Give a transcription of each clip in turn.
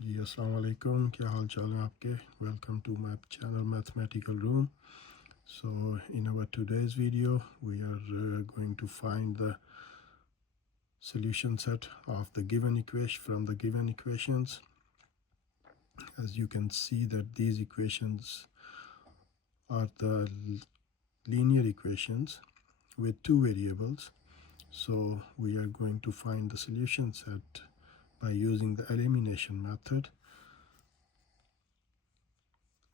जी अस्सलाम वालेकुम, क्या हाल चाल है आपके? Welcome to my channel mathematical room. So in our today's video we are going to find the solution set of the given equation from the given equations. As you can see that these equations are the linear equations with two variables. So we are going to find the solution set by using the elimination method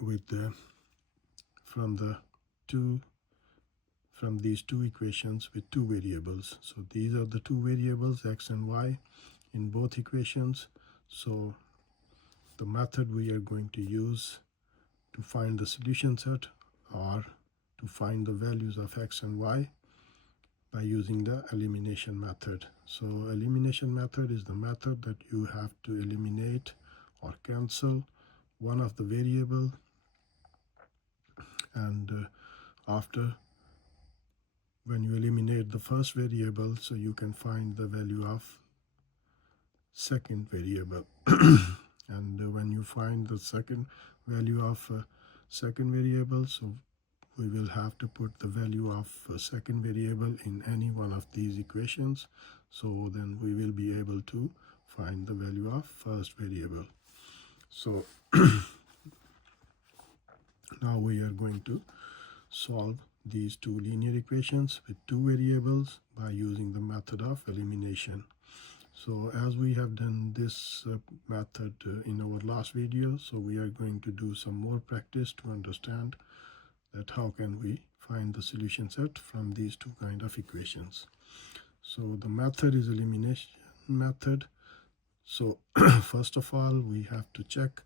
with the from these two equations with two variables. So these are the two variables x and y in both equations. So the method we are going to use to find the solution set or to find the values of x and y by using the elimination method. So elimination method is the method that you have to eliminate or cancel one of the variable, and after when you eliminate the first variable, so you can find the value of second variable. And when you find the second value of second variable, so we will have to put the value of second variable in any one of these equations. So then we will be able to find the value of first variable. So now we are going to solve these two linear equations with two variables by using the method of elimination. So as we have done this method in our last video, so we are going to do some more practice to understand that how can we find the solution set from these two kind of equations. So the method is elimination method. So first of all, we have to check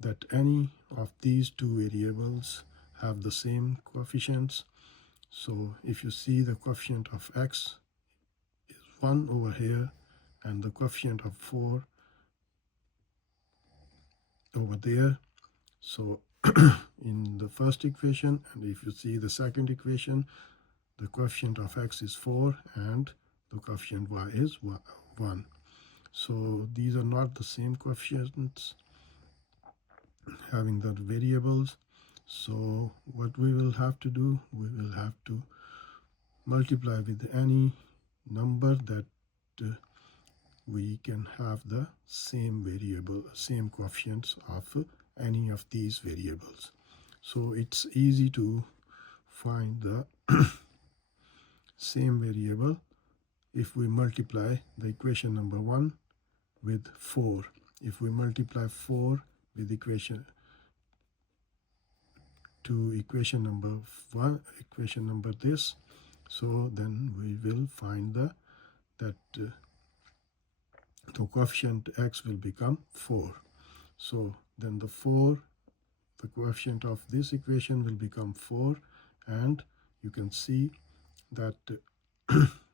that any of these two variables have the same coefficients. So if you see the coefficient of x is 1 over here and the coefficient of 4 over there, so in the first equation, and if you see the second equation, the coefficient of x is 4 and the coefficient y is 1. So these are not the same coefficients having the variables. So what we will have to do, we will have to multiply with any number that we can have the same variable, same coefficients of any of these variables. So it's easy to find the same variable if we multiply the equation number 1 with 4. If we multiply 4 with equation to equation number 1, equation number this, so then we will find that the coefficient x will become 4. So then the coefficient of this equation will become 4, and you can see that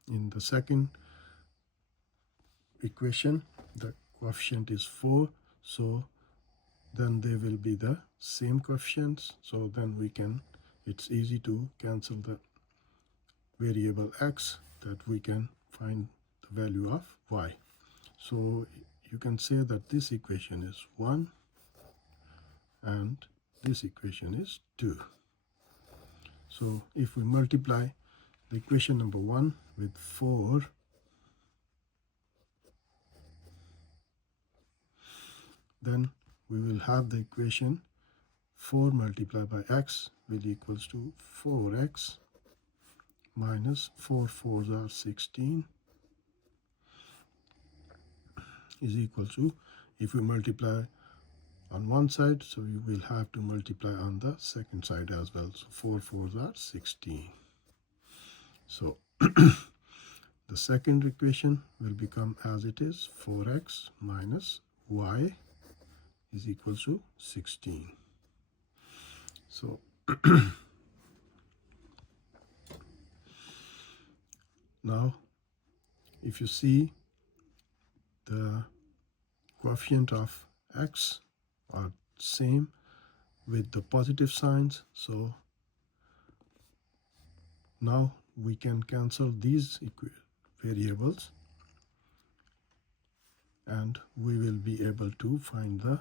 in the second equation the coefficient is 4, so then they will be the same coefficients. So then it's easy to cancel the variable x, that we can find the value of y. So you can say that this equation is 1 and this equation is 2. So if we multiply the equation number 1 with 4, then we will have the equation 4 multiplied by x will equals to 4x minus 4 4s are 16 is equal to, if we multiply on one side, so you will have to multiply on the second side as well. So 4 4s are 16. So the second equation will become as it is, 4x minus y is equal to 16. So now if you see the coefficient of x are same with the positive signs, so now we can cancel these variables, and we will be able to find the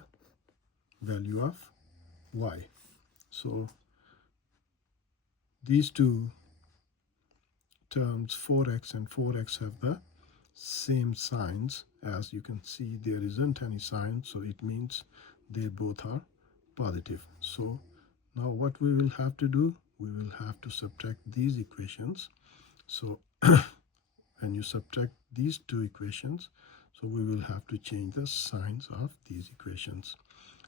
value of y. So these two terms 4x and 4x have the same signs. As you can see, there isn't any sign, so it means they both are positive. So now what we will have to do, we will have to subtract these equations. So when you subtract these two equations, so we will have to change the signs of these equations.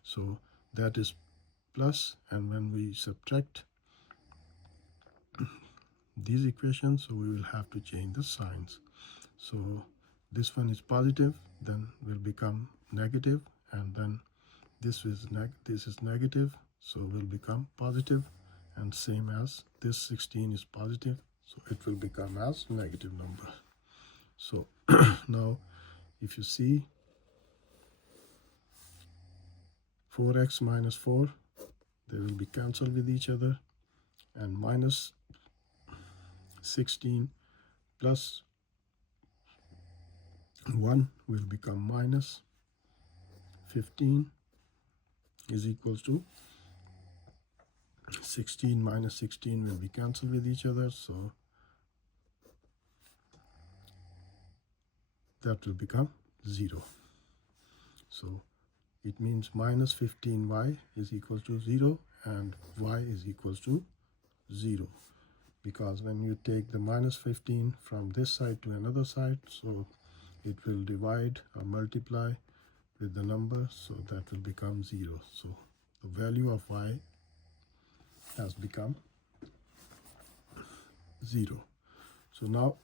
So that is plus, and when we subtract these equations, so we will have to change the signs. So this one is positive, then will become negative, and then this is negative, so will become positive, and same as this 16 is positive, so it will become as negative number. So now if you see 4x minus 4, they will be cancelled with each other, and minus 16 plus 1 will become minus 15 is equals to 16 minus 16 will be cancelled with each other, so that will become 0. So it means minus 15y is equals to 0 and y is equals to 0, because when you take the minus 15 from this side to another side, so it will divide or multiply with the number, so that will become 0. So the value of y has become 0. So now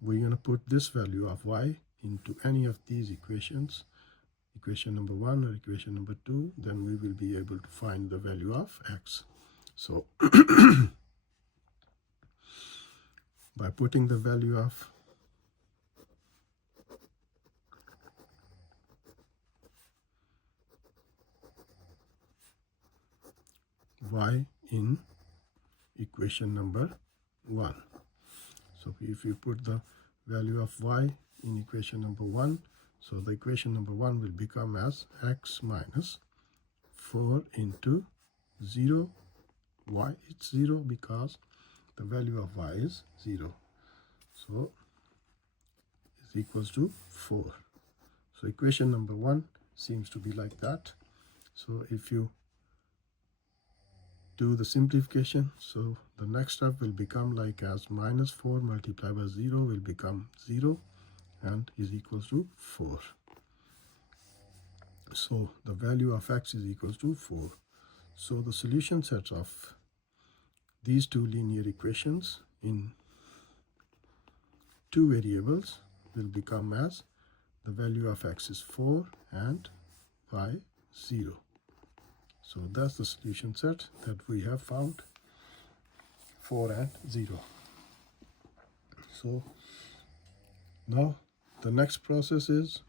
we're going to put this value of y into any of these equations, equation number 1 or equation number 2, then we will be able to find the value of x. So by putting the value of y in equation number 1. So if you put the value of y in equation number 1, so the equation number 1 will become as x minus 4 into 0. Why it's 0? Because the value of y is 0. So is equals to 4. So equation number 1 seems to be like that. So if you do the simplification, so the next step will become like as minus 4 multiplied by 0 will become 0 and is equals to 4. So the value of x is equals to 4. So the solution set of these two linear equations in two variables will become as the value of x is 4 and y 0. So that's the solution set that we have found, 4 and 0. So now the next process is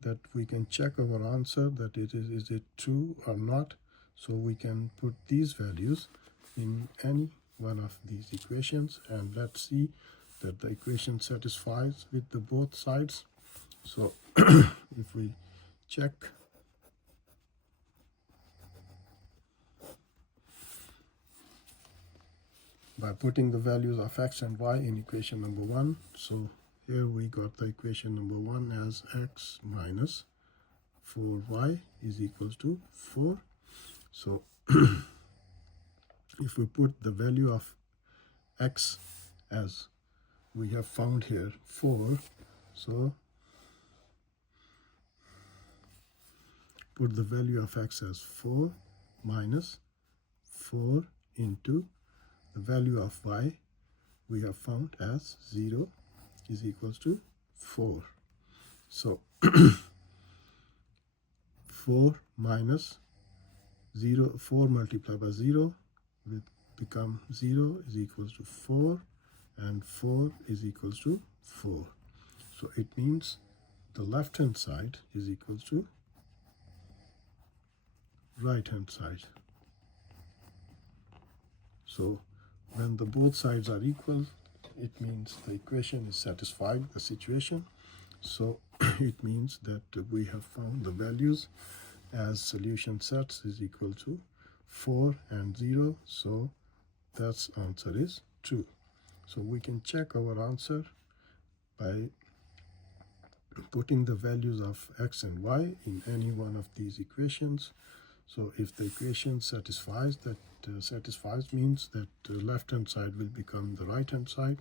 that we can check our answer that is it true or not. So we can put these values in any one of these equations, and let's see that the equation satisfies with the both sides. So if we check by putting the values of x and y in equation number 1, so here we got the equation number 1 as x minus 4y is equals to 4. So if we put the value of x as we have found here 4, so put the value of x as 4 minus 4 into the value of y we have found as 0 is equals to 4. So 4 minus 0, 4 multiplied by 0 will become 0 is equals to 4, and 4 is equals to 4. So it means the left hand side is equals to right hand side. So when the both sides are equal, it means the equation is satisfied the situation. So it means that we have found the values as solution sets is equal to 4 and 0. So that's answer is true. So we can check our answer by putting the values of x and y in any one of these equations. So if the equation satisfies, that satisfies means that left hand side will become the right hand side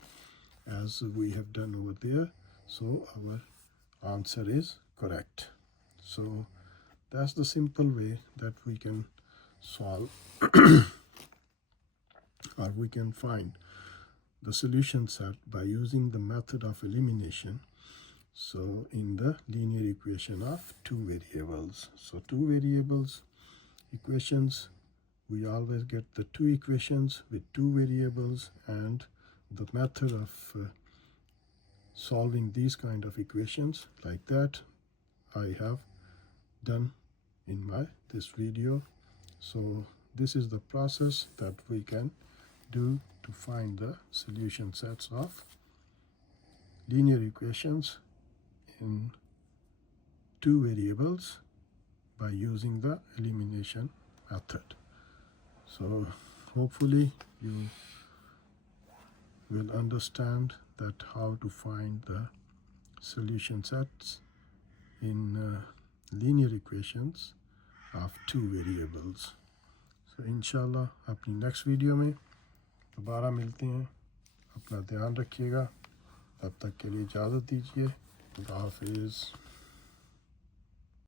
as we have done over there. So our answer is correct. So that's the simple way that we can solve or we can find the solution set by using the method of elimination. So in the linear equation of two variables. So two variables equations, we always get the two equations with two variables, and the method of solving these kind of equations like that I have done in this video. So this is the process that we can do to find the solution sets of linear equations in two variables by using the elimination method. So hopefully you will understand that how to find the solution sets in linear equations of two variables. So इंशाल्लाह अपनी next video में दोबारा मिलते हैं. अपना ध्यान रखिएगा. तब तक के लिए इजाज़त दीजिए. खुदा हाफिज़.